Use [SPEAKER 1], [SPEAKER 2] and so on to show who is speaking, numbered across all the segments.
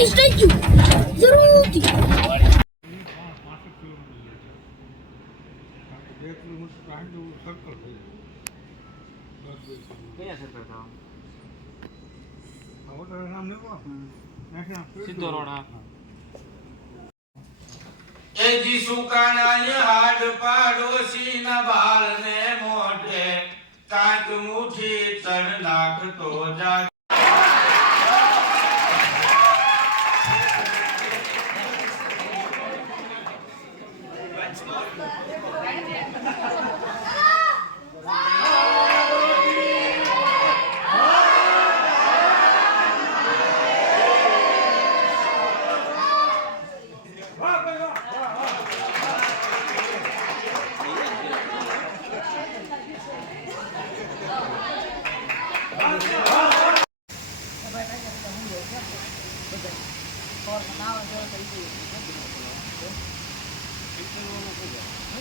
[SPEAKER 1] Miss થઈ
[SPEAKER 2] ગયું
[SPEAKER 3] જરૂરથી એ જી પાડોશી ના બાળ ને મોઢે કાંક મુઠી તણ નાખતો જા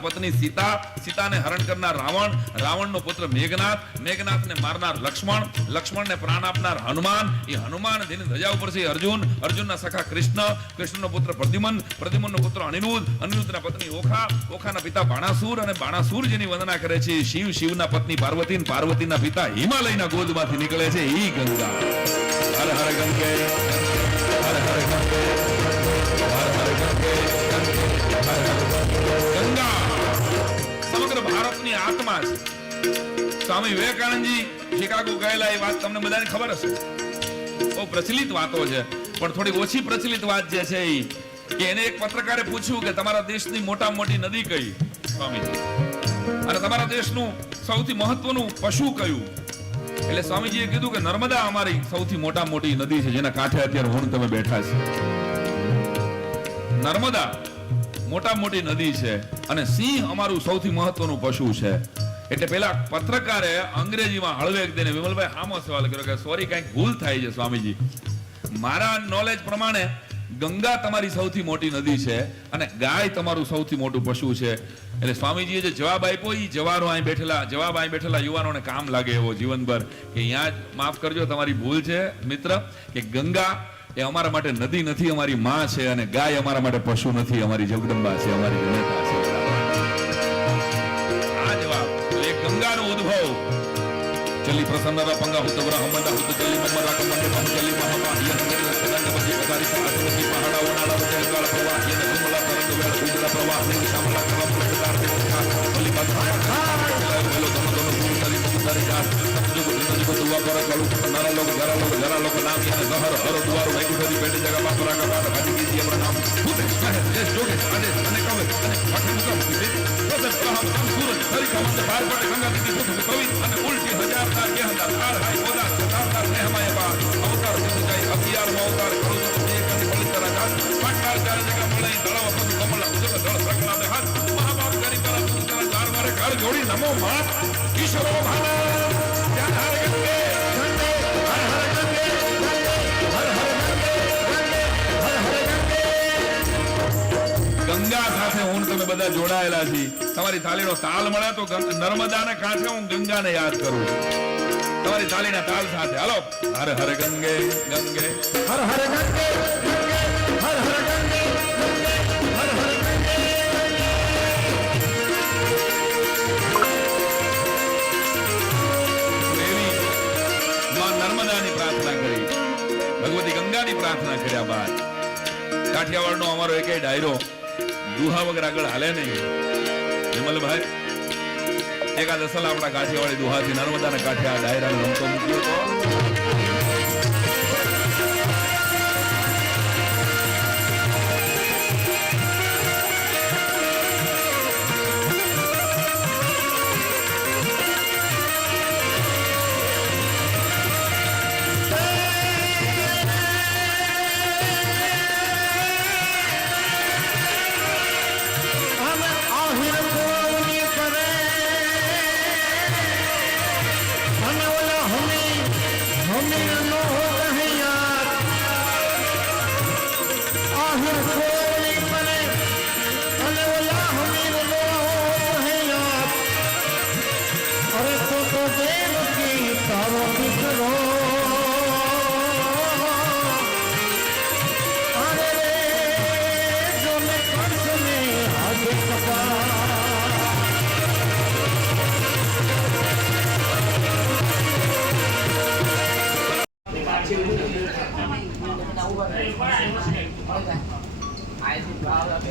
[SPEAKER 4] રામના પત્ની સીતા, સીતાને હરણ કરનાર રાવણ, રાવણનો પુત્ર મેઘનાથ, મેઘનાથને મારનાર લક્ષ્મણ, લક્ષ્મણને પ્રાણ આપનાર હનુમાન. એ હનુમાન જેની ધજા ઉપર અર્જુન. અર્જુનના સખા કૃષ્ણ, કૃષ્ણનો પુત્ર પ્રદ્યુમન, પ્રદ્યુમનનો પુત્ર અનિરુદ્ધ, અનિરુદ્ધના પત્ની ઓખા, ઓખાના પિતા બાણાસુર અને બાણાસુર જેની વંદના કરે છે. શિવ, શિવના પત્ની પાર્વતી પાર્વતીના પિતા હિમાલયના ગોદમાંથી નીકળે છે ઈ ગંગા. હર હર ગંગે, હર હર ગંગે. આત્મા છે. સ્વામી વિવેકાનંદજી શિકાગો ગયેલા, એ વાત તમને બધાને ખબર હશે. બહુ પ્રચલિત વાતો છે, પણ થોડી ઓછી પ્રચલિત વાત જે છે એ કે એને એક પત્રકારે પૂછ્યું કે તમારા દેશની મોટા મોટી નદી કઈ? સ્વામીજી અને તમારા દેશનું સૌથી મહત્વનું પશુ કયું? એટલે સ્વામીજીએ કીધું કે નર્મદા અમારી સૌથી મોટા મોટી નદી છે, જેના કાંઠે અત્યારે હું તમે બેઠા છે. નર્મદા. મોટા મોટી નદી છે અને સિંહ અમારું સૌથી મહત્વનું પશુ છે. એટલે પેલા પત્રકારે અંગ્રેજીમાં હળવેક દઈને વિમલભાઈ હામો સવાલ કર્યો કે સોરી કંઈક ભૂલ થાય છે સ્વામીજી. મારા નોલેજ પ્રમાણે ગંગા તમારી સૌથી મોટી નદી છે અને ગાય તમારું સૌથી મોટું પશુ છે. એટલે સ્વામીજીએ જે જવાબ આપ્યો એ જવાનો અહીં બેઠેલા, જવાબ અહીં બેઠેલા યુવાનોને કામ લાગે એવો જીવનભર કે અહીંયા માફ કરજો, તમારી ભૂલ છે મિત્ર, કે ગંગા એ અમારા માટે નદી નથી, અમારી માં છે અને ગાય અમારા માટે પશુ નથી, અમારી જગદંબા છે, અમારી જનતા છે. આ પ્રવાહ તારી અવતાર સિદ્ધ જાય અગિયાર એક અને પવિત્ર રાજા પાટલાલ ચાર જગા મળે દળવ પદ કમળ ઉદક દળ સકલા ગંગે હર હર ગંગે ગંગા સાથે હું તમે બધા જોડાયેલા છીએ તમારી થાળીનો તાલ મળે તો નર્મદાને કાંઠે હું ગંગાને યાદ કરું. તમારી થાળીના તાલ સાથે. હાલો. હર હર ગંગે ગંગે, હર હર ગંગે. કાઠિયાવાડનો અમારો ડાયરો, દુહા વગર આગળ હાલે નહીં. વિમલભાઈ એકાદ અસલ આપણા કાઠિયાવાડી દુહાથી નર્મદાના કાંઠે આ ડાયરાનો રમતો મૂક્યો તો
[SPEAKER 2] Gracias.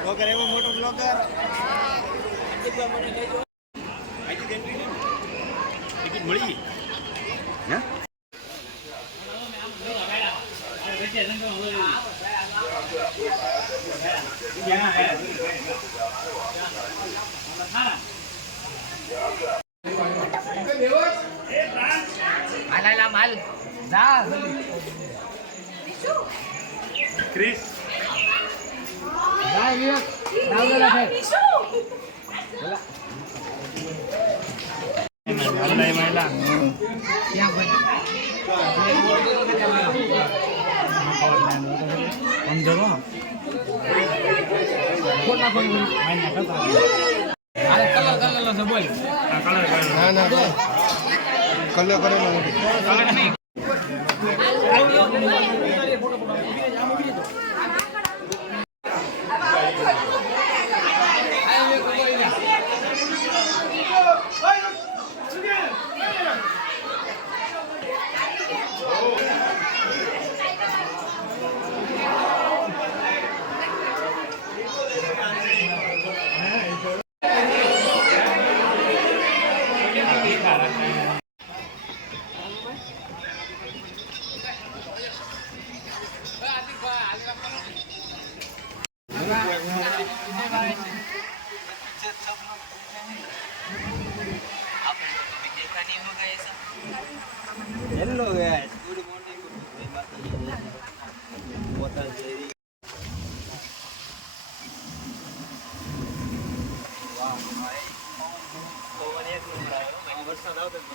[SPEAKER 2] થાય કેટલી મિનિટ થાય બે કિલોમીટર બે જ મિનિટ અને મેટ્રો
[SPEAKER 5] બ્લોગર ટિકિટ મળી હે
[SPEAKER 1] ના ના. કલર કરેલો
[SPEAKER 5] હેલો ગાઈસ ગુડ મોર્નિંગ પોતા શેરી વાહ ભાઈ પવન એક નંબર આવ્યો વરસાદ આવતો જ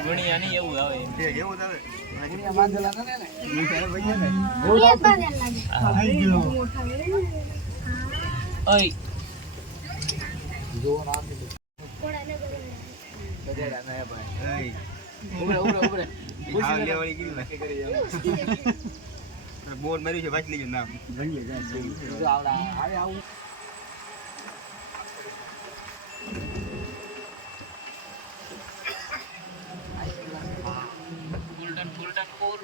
[SPEAKER 2] ગુણિયા નહીં એવું આવે
[SPEAKER 5] એવું આવે
[SPEAKER 2] ઓય
[SPEAKER 5] બોલ માર્યું છે વાંચી લેજો નામ.
[SPEAKER 2] ગોલ્ડન ગોલ્ડન કોર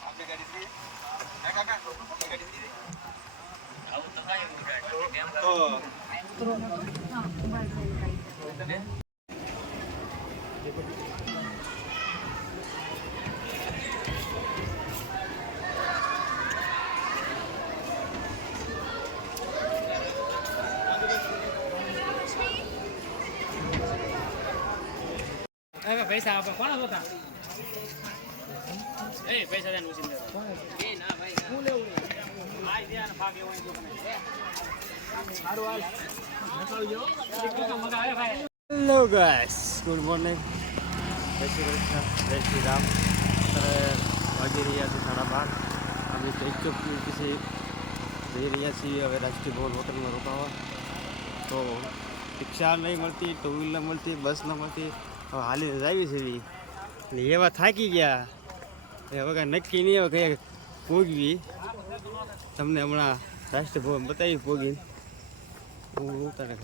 [SPEAKER 2] આવું તો કાંઈ
[SPEAKER 5] તો
[SPEAKER 2] હવે પૈસા આપે કોણ હતા
[SPEAKER 3] હેલો ગાઈસ ગુડ મોર્નિંગ જય શ્રી કૃષ્ણ, જય શ્રી રામ. વાગી રહ્યા છે સાડા બાર. અમે સ્ટેચ્યુ ઓફ યુનિટી જઈ રહ્યા છીએ હવે રાષ્ટ્રીય ભવન હોટલમાં રોકાવા. તો રિક્ષા નહીં મળતી, ટુ વ્હીલ મળતી, બસ ન મળતી. હવે હાલી આવી છે એવા થાકી ગયા. હવે કાંઈ નક્કી નહીં હવે કઈ પોગવી. તમને હમણાં રાષ્ટ્રભવન બતાવી પોગી હું ઉતારે